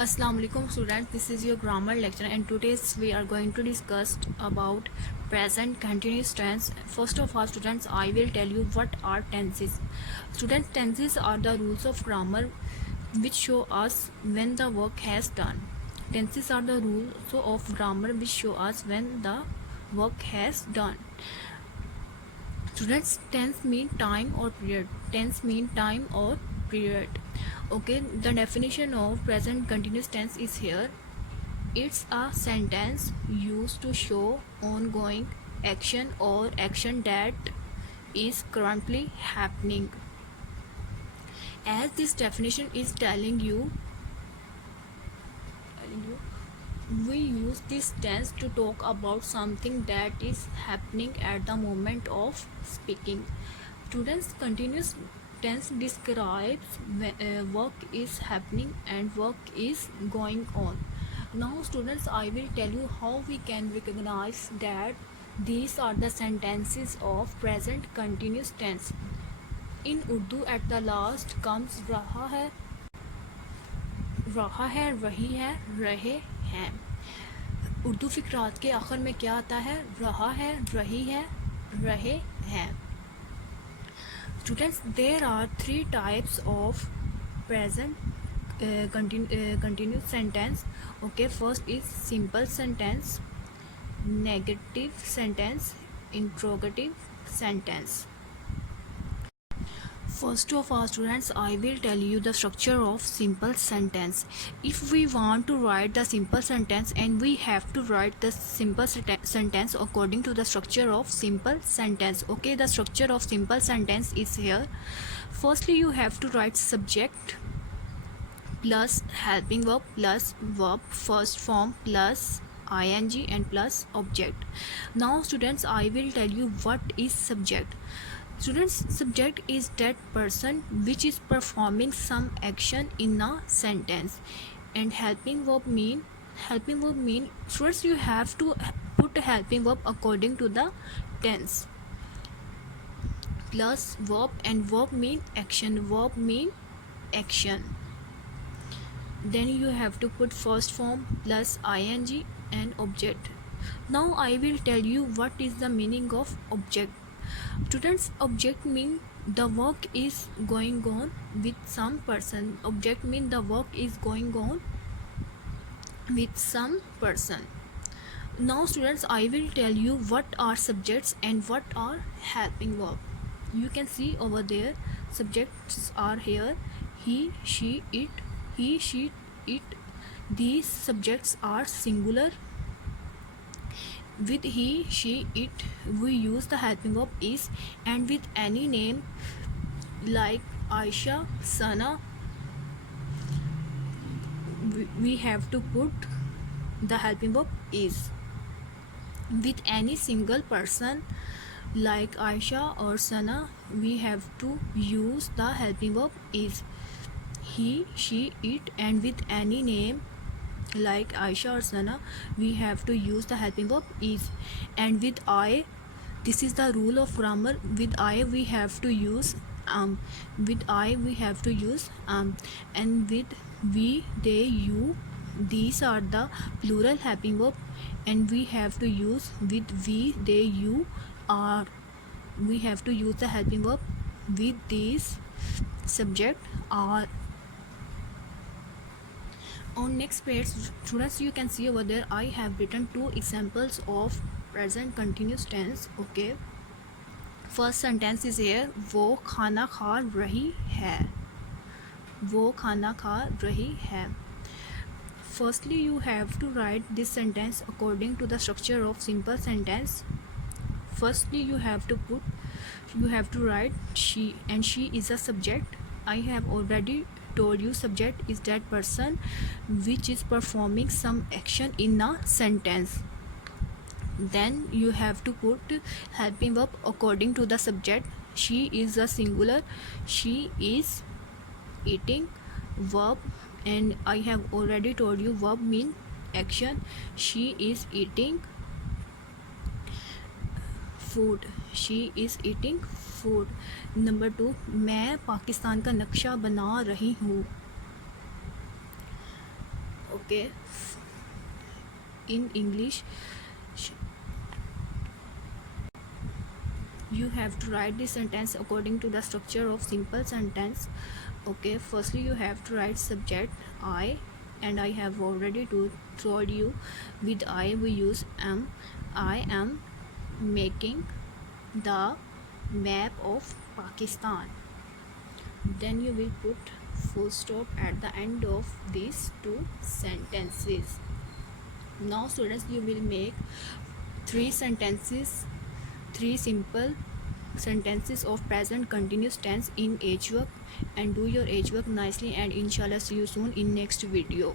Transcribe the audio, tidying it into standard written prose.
Assalamualaikum students, this is your grammar lecture and today we are going to discuss about present continuous tense. First of all students, I will tell you what are tenses. Students, tenses are the rules of grammar which show us when the work has done. Tenses are the rules of grammar which show us when the work has done. Students, tense mean time or period. Tense mean time or period. Okay, the definition of present continuous tense is here. It's a sentence used to show ongoing action or action that is currently happening. As this definition is telling you, we use this tense to talk about something that is happening at the moment of speaking. Students, continuous tense describes work is happening and work is going on. Now students, I will tell you how we can recognize that these are the sentences of present continuous tense. In Urdu at the last comes रहा है, रही है, रहे हैं. उर्दू फिक्रात के आखिर में क्या आता है? रहा है, रही है, रहे हैं. Students, there are three types of present continuous sentence. Okay, first is simple sentence, negative sentence, interrogative sentence. First of all students, I will tell you the structure of simple sentence. If we want to write the simple sentence, and we have to write the simple sentence according to the structure of simple sentence. Okay, the structure of simple sentence is here. Firstly, you have to write subject plus helping verb plus verb first form plus ing and plus object. Now students, I will tell you what is subject. Students, subject is that person which is performing some action in a sentence. And helping verb mean students, you have to put helping verb according to the tense plus verb, and verb mean action, verb mean action. Then you have to put first form plus ing and object. Now I will tell you what is the meaning of object. Students, object mean the work is going on with some person. Object mean the work is going on with some person. Now students, I will tell you what are subjects and what are helping verb. You can see over there, subjects are here: he, she, it, he, she, it. These subjects are singular. With he, she, it, we use the helping verb is, and with any name like Aisha, Sana, we have to put the helping verb is. With any single person like Aisha or Sana, we have to use the helping verb is. He, she, it, and with any name like Aisha or Sana, we have to use the helping verb is. And with I, this is the rule of grammar. With I we have to use with I we have to use and with we, they, you, these are the plural helping verb, and we have to use with we, they, you, are. We have to use the helping verb with these subject are. On next page students, you can see over there I have written two examples of present continuous tense. Okay, first sentence is here: वो खाना खा रही है, वो खाना खा रही है. Firstly, you have to write this sentence according to the structure of simple sentence. Firstly, you have to write she, and she is a subject. I have already told you subject is that person which is performing some action in a sentence. Then you have to put helping verb according to the subject. She is a singular, she is eating, verb, and I have already told you verb mean action. She is eating food, she is eating food. Number 2, मैं पाकिस्तान का नक्शा बना रही हूँ. okay. In English, you have to write the sentence according to the structure of simple sentence. Okay, firstly you have to write subject I, and I have already told you with I we use am. I am making the map of Pakistan. Then you will put full stop at the end of these two sentences. Now students, you will make three simple sentences of present continuous tense in age work, and do your age work nicely, and inshallah see you soon in next video.